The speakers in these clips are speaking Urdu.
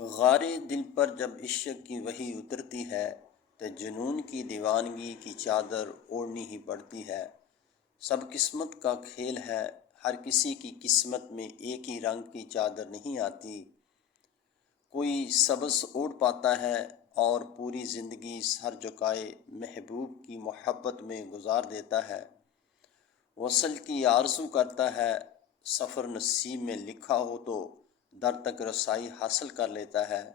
غارِ دل پر جب عشق کی وحی اترتی ہے تو جنون کی دیوانگی کی چادر اوڑھنی ہی پڑتی ہے۔ سب قسمت کا کھیل ہے، ہر کسی کی قسمت میں ایک ہی رنگ کی چادر نہیں آتی۔ کوئی سبز اوڑھ پاتا ہے اور پوری زندگی سر جھکائے محبوب کی محبت میں گزار دیتا ہے۔ وصل کی آرزو کرتا ہے، سفر نصیب میں لکھا ہو تو در تک رسائی حاصل کر لیتا ہے۔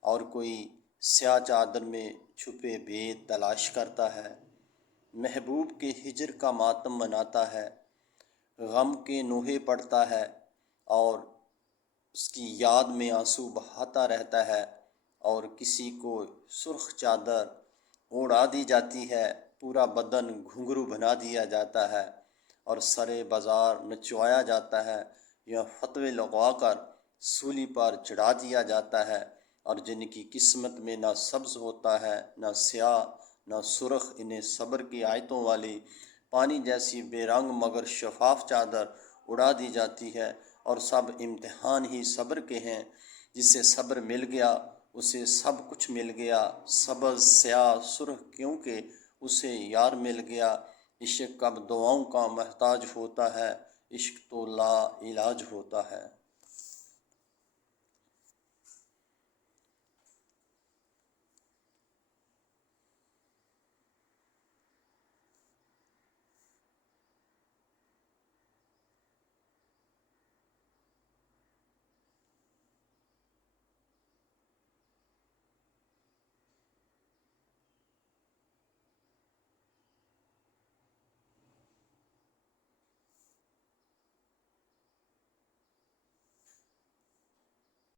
اور کوئی سیاہ چادر میں چھپے بید تلاش کرتا ہے، محبوب کے ہجر کا ماتم مناتا ہے، غم کے نوحے پڑھتا ہے اور اس کی یاد میں آنسو بہاتا رہتا ہے۔ اور کسی کو سرخ چادر اوڑھا دی جاتی ہے، پورا بدن گھنگرو بنا دیا جاتا ہے اور سرے بازار نچوایا جاتا ہے یا فتوے لگوا کر سولی پر چڑھا دیا جاتا ہے۔ اور جن کی قسمت میں نہ سبز ہوتا ہے نہ سیاہ نہ سرخ، انہیں صبر کی آیتوں والی پانی جیسی بے رنگ مگر شفاف چادر اڑا دی جاتی ہے۔ اور سب امتحان ہی صبر کے ہیں، جسے صبر مل گیا اسے سب کچھ مل گیا، سبز سیاہ سرخ کیونکہ اسے یار مل گیا۔ عشق کب دعاؤں کا محتاج ہوتا ہے، عشق تو لا علاج ہوتا ہے۔